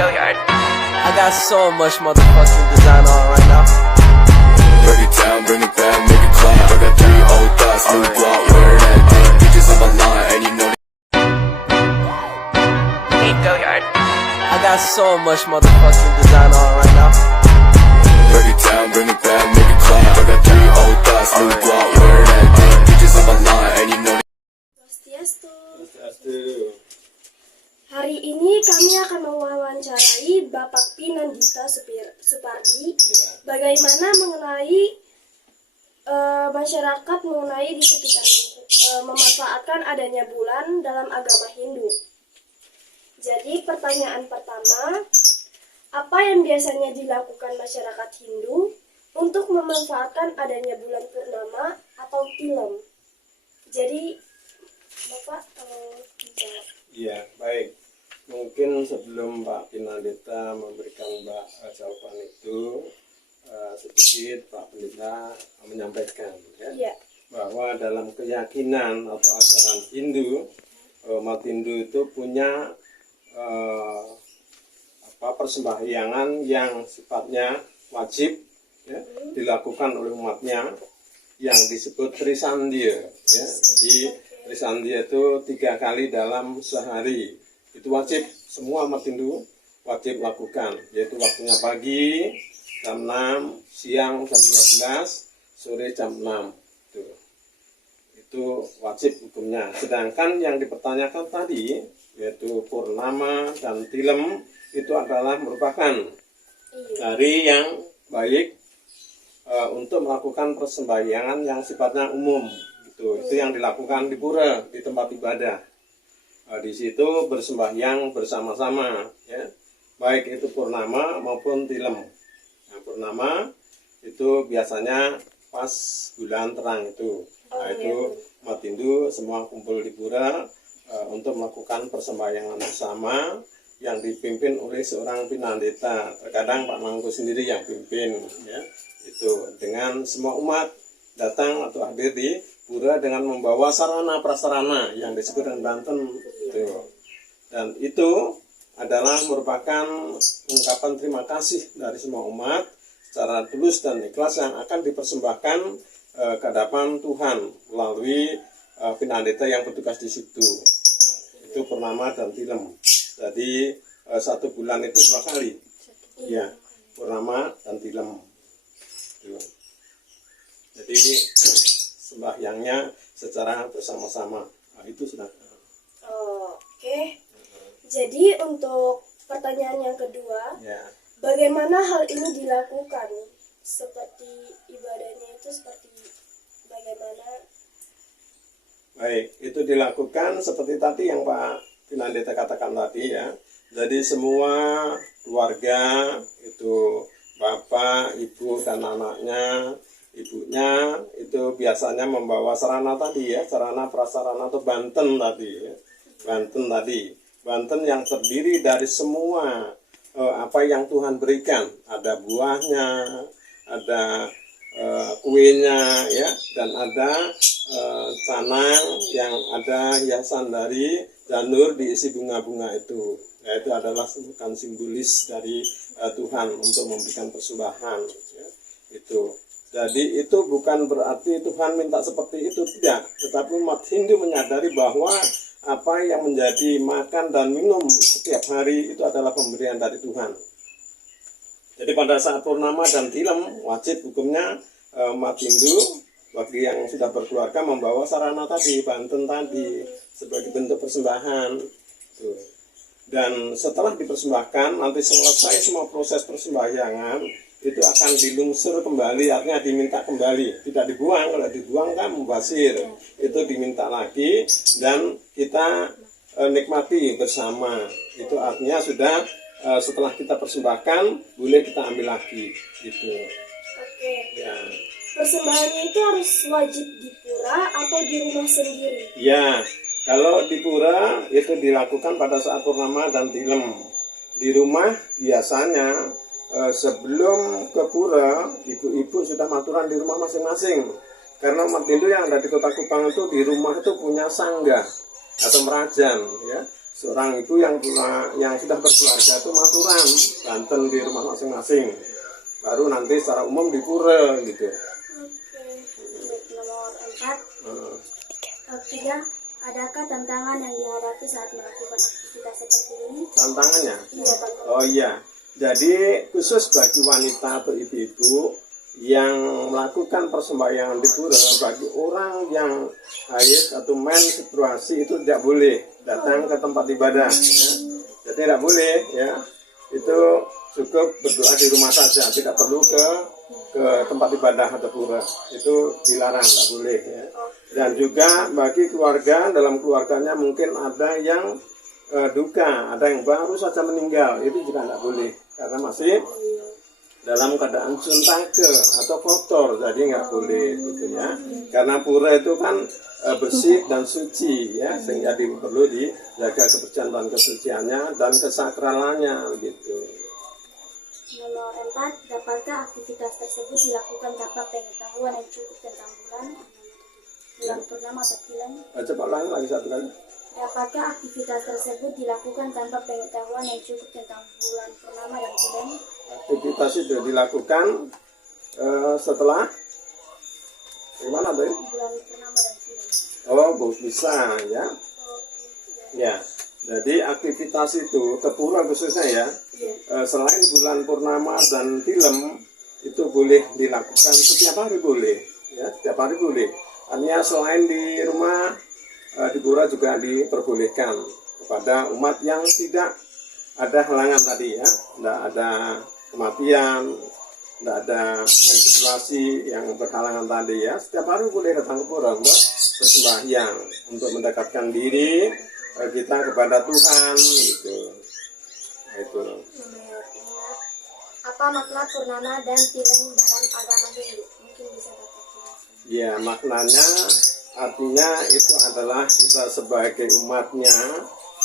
Gilliard. I got so much motherfucking design on right now. Break it down, bring it back, make it clap. I got 3 old thoughts, new block, where that thing. Bitches on my line, and you know Hey Gilliard. I got so much motherfucking design on right now. break it down, bring it back, make it clap. I got 3 old thoughts, new block, where that thing. Bitches on my line, and you know Swastiastu. Hari ini kami akan mewawancarai Bapak Pinandita Supardi bagaimana mengenai masyarakat mengenai di sekitar memanfaatkan adanya bulan dalam agama Hindu. Jadi pertanyaan pertama, apa yang biasanya dilakukan masyarakat Hindu untuk memanfaatkan adanya bulan purnama atau tilam? Jadi Bapak dijawab. Iya, baik. Mungkin sebelum Pak Pinandita memberikan jawaban itu, sedikit Pak Pendeta menyampaikan Iya. bahwa dalam keyakinan atau ajaran Hindu, umat Hindu itu punya persembahyangan yang sifatnya wajib dilakukan oleh umatnya yang disebut Trisandhya ya. Jadi Trisandhya itu 3 kali dalam sehari. Itu wajib, semua umat Hindu wajib lakukan, yaitu waktunya pagi jam 6, siang jam 12, sore jam 6. Itu wajib hukumnya. Sedangkan yang dipertanyakan tadi, yaitu purnama dan tilem, itu adalah merupakan hari yang baik untuk melakukan persembahyangan yang sifatnya umum. Itu yang dilakukan di pura, di tempat ibadah. Di situ bersembahyang bersama-sama, ya, baik itu purnama maupun tilem. Nah, purnama itu biasanya pas bulan terang itu. Nah, itu umat Hindu semua kumpul di pura untuk melakukan persembahyangan bersama yang dipimpin oleh seorang Pinandita. Terkadang Pak Mangku sendiri yang pimpin, ya. Itu dengan semua umat datang atau hadir di pura dengan membawa sarana prasarana yang disebut dengan Banten itu. Dan itu adalah merupakan ungkapan terima kasih dari semua umat secara tulus dan ikhlas yang akan dipersembahkan ke hadapan Tuhan melalui Pinandita yang bertugas di situ. Itu purnama dan tilem. Jadi 1 bulan itu 2 kali. Ya, purnama dan tilem. Jadi sembahyangnya secara bersama-sama. Nah, itu sudah. Oke. Jadi untuk pertanyaan yang kedua, Ya. bagaimana hal ini dilakukan? Seperti ibadahnya itu seperti bagaimana? Baik, itu dilakukan seperti tadi yang Pak Pinandita katakan tadi ya. Jadi semua keluarga itu bapak, ibu dan anaknya, ibunya itu biasanya membawa sarana tadi ya, sarana prasarana atau Banten tadi ya. Banten yang terdiri dari semua apa yang Tuhan berikan. Ada buahnya, ada kuenya ya, dan ada canang yang ada hiasan dari janur diisi bunga-bunga itu. Ya, itu adalah bukan simbolis dari Tuhan untuk memberikan persembahan ya. Itu. Jadi itu bukan berarti Tuhan minta seperti itu, tidak. Tetapi umat Hindu menyadari bahwa apa yang menjadi makan dan minum setiap hari itu adalah pemberian dari Tuhan. Jadi pada saat purnama dan tilem wajib hukumnya umat Hindu bagi yang sudah berkeluarga membawa sarana tadi, Banten tadi sebagai bentuk persembahan. Dan setelah dipersembahkan, nanti selesai semua proses persembahyangan, itu akan dilungsur kembali, artinya diminta kembali, tidak dibuang. Kalau dibuang kan mubazir, itu diminta lagi dan kita nikmati bersama. Itu artinya sudah setelah kita persembahkan, boleh kita ambil lagi gitu. Oke. Ya. Persembahannya itu harus wajib di pura atau di rumah sendiri? Ya, kalau di pura itu dilakukan pada saat purnama dan tilem. Di rumah biasanya sebelum ke pura, ibu-ibu sudah maturan di rumah masing-masing. Karena umat Hindu yang ada di Kota Kupang itu di rumah itu punya sangga atau merajan, ya. seorang ibu yang sudah berkeluarga itu maturan Banten di rumah masing-masing, baru nanti secara umum di pura gitu. Oke. Nomor 4. Ketiga, adakah tantangan yang dihadapi saat melakukan aktivitas seperti ini? Tantangannya? Iya, Pak. Oh iya, jadi khusus bagi wanita atau ibu-ibu yang melakukan persembahyangan di pura, bagi orang yang haid atau menstruasi itu tidak boleh datang ke tempat ibadah, ya. Jadi tidak boleh, ya. Itu cukup berdoa di rumah saja, tidak perlu ke tempat ibadah atau pura. Itu dilarang, tidak boleh, ya. Dan juga bagi keluarga, dalam keluarganya mungkin ada yang duka, ada yang baru saja meninggal, itu juga tidak boleh karena masih dalam keadaan suntake atau kotor, jadi nggak boleh gitu ya. Karena pura itu kan bersih dan suci ya, sehingga perlu dijaga kebersihan dan kesuciannya dan kesakralannya gitu. Nomor 4, dapatkah aktivitas tersebut dilakukan tanpa pengetahuan yang cukup tentang bulan purnama atau bulan? Coba ulangi lagi satu kali. Dapatkah aktivitas tersebut dilakukan tanpa pengetahuan yang cukup tentang bulan purnama dan bulan? Aktivitas itu dilakukan setelah gimana tuh? Bulan purnama dan bulan. Oh, bisa ya. Ya, jadi aktivitas itu ke pura khususnya ya, selain bulan purnama dan film itu boleh dilakukan setiap hari boleh, ya setiap hari boleh. Hanya selain di rumah, di pura juga diperbolehkan kepada umat yang tidak ada halangan tadi ya, tidak ada kematian, tidak ada menstruasi yang berhalangan tadi ya. Setiap hari boleh datang ke pura untuk bersembahyang, untuk mendekatkan diri kita kepada Tuhan gitu. Nah, itu. Nomor 5, apa makna purnama dan film dalam agama Hindu? Mungkin bisa Bapak jelaskan. Ya, maknanya artinya itu adalah kita sebagai umatnya,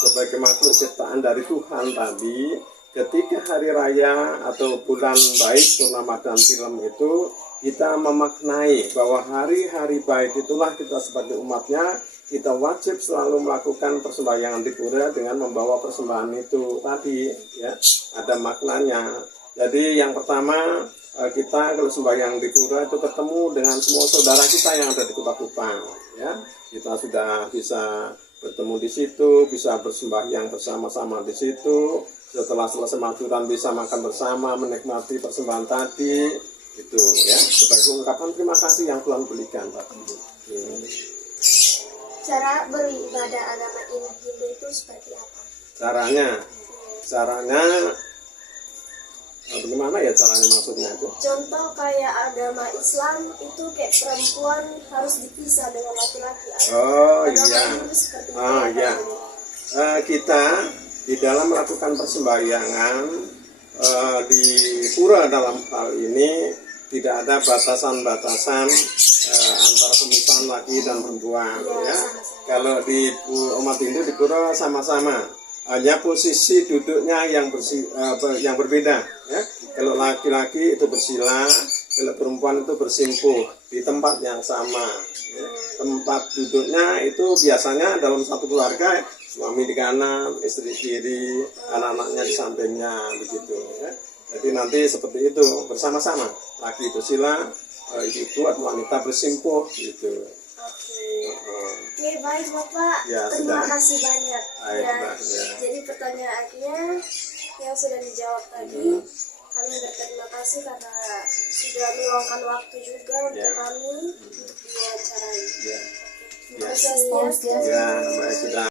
sebagai makhluk ciptaan dari Tuhan tadi, ketika hari raya atau bulan baik purnama dan film itu kita memaknai bahwa hari-hari baik itulah kita sebagai umatnya, kita wajib selalu melakukan persembahyangan di pura dengan membawa persembahan itu tadi ya, ada maknanya. Jadi yang pertama kita kalau sembahyang di pura itu ketemu dengan semua saudara kita yang ada di Kota Kupang ya. Kita sudah bisa bertemu di situ, bisa bersembahyang bersama-sama di situ. Setelah selesai maturan bisa makan bersama, menikmati persembahan tadi itu ya, sebagai ungkapan terima kasih yang Tuhan berikan tadi. Cara beribadah agama Hindu itu seperti apa? Caranya bagaimana ya caranya maksudnya itu? Contoh kayak agama Islam itu kayak perempuan harus dipisah dengan laki-laki. Oh Agama iya. Hindu seperti itu. Ah iya. Kita di dalam melakukan persembahyangan di pura dalam hal ini tidak ada batasan-batasan antara pemisahan laki dan perempuan ya. Kalau di umat Hindu di pura sama-sama, hanya posisi duduknya yang berbeda ya. Kalau laki-laki itu bersila, kalau perempuan itu bersimpuh di tempat yang sama ya. Tempat duduknya itu biasanya dalam satu keluarga, suami di kanan, istri di kiri, anak-anaknya di sampingnya begitu ya. Jadi nanti seperti itu bersama-sama, laki bersila, ibu atau wanita bersimpuh gitu. Oke, baik Bapak. Ya, Terima sudah. kasih banyak. Baik, Ya, Mbak, ya. jadi pertanyaannya yang sudah dijawab tadi, kami berterima kasih karena sudah meluangkan waktu juga untuk Ya. kami untuk diwawancarai. Ya. Terima kasih. Ya, baik sudah.